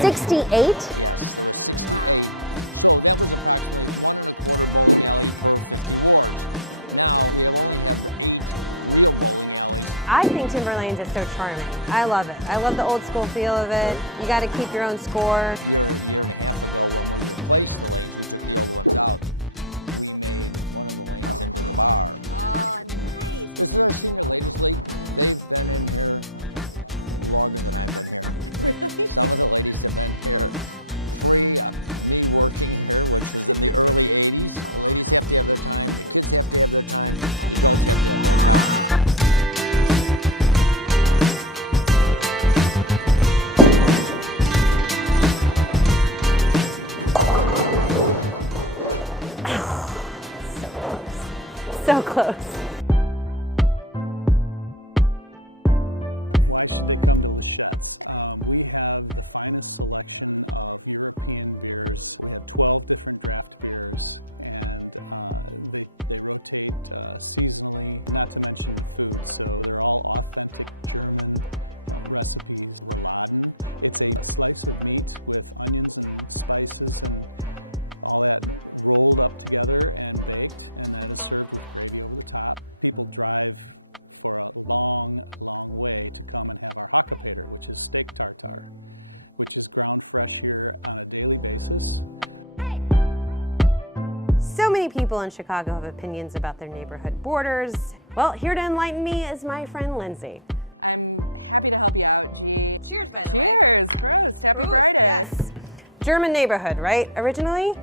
68? I think Timber Lane's is so charming. I love it. I love the old school feel of it. You got to keep your own score. So close. So many people in Chicago have opinions about their neighborhood borders. Well, here to enlighten me is my friend Lindsay. Cheers, by the way. Prost, yes. German neighborhood, right, originally?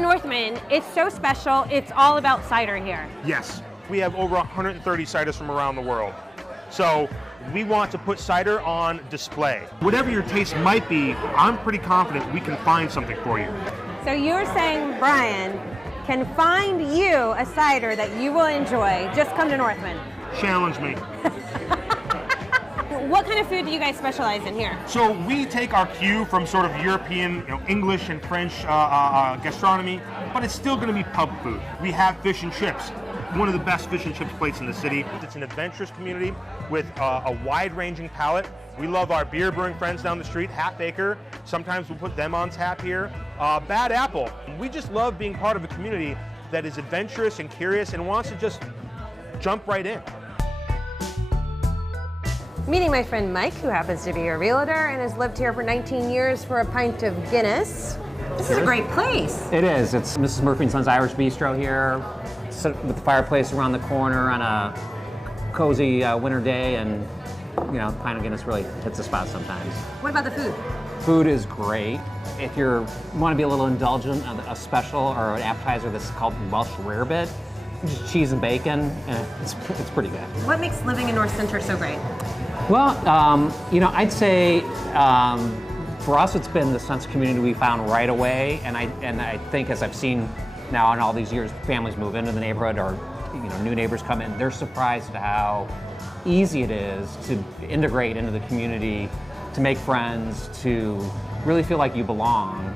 Northman, it's so special. It's all about cider here. Yes, we have over 130 ciders from around the world. So we want to put cider on display. Whatever your taste might be, I'm pretty confident we can find something for you. So you're saying Brian can find you a cider that you will enjoy. Just come to Northman. Challenge me. What kind of food do you guys specialize in here? So we take our cue from sort of European, English and French gastronomy, but it's still going to be pub food. We have fish and chips, one of the best fish and chips places in the city. It's an adventurous community with a wide-ranging palate. We love our beer brewing friends down the street, Half Acre. Sometimes we'll put them on tap here. Bad Apple. We just love being part of a community that is adventurous and curious and wants to just jump right in. Meeting my friend Mike, who happens to be a realtor and has lived here for 19 years for a pint of Guinness. This is a great place. It is. It's Mrs. Murphy and Son's Irish Bistro here, with the fireplace around the corner on a cozy winter day, and pint of Guinness really hits the spot sometimes. What about the food? Food is great. If you want to be a little indulgent, a special or an appetizer that's called Welsh Rarebit, just cheese and bacon, and it's pretty good. What makes living in Northcenter so great? Well, I'd say for us it's been the sense of community we found right away, and I think as I've seen now in all these years, families move into the neighborhood or new neighbors come in, they're surprised at how easy it is to integrate into the community, to make friends, to really feel like you belong.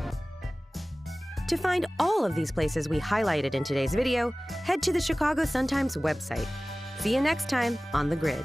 To find all of these places we highlighted in today's video, head to the Chicago Sun-Times website. See you next time on The Grid.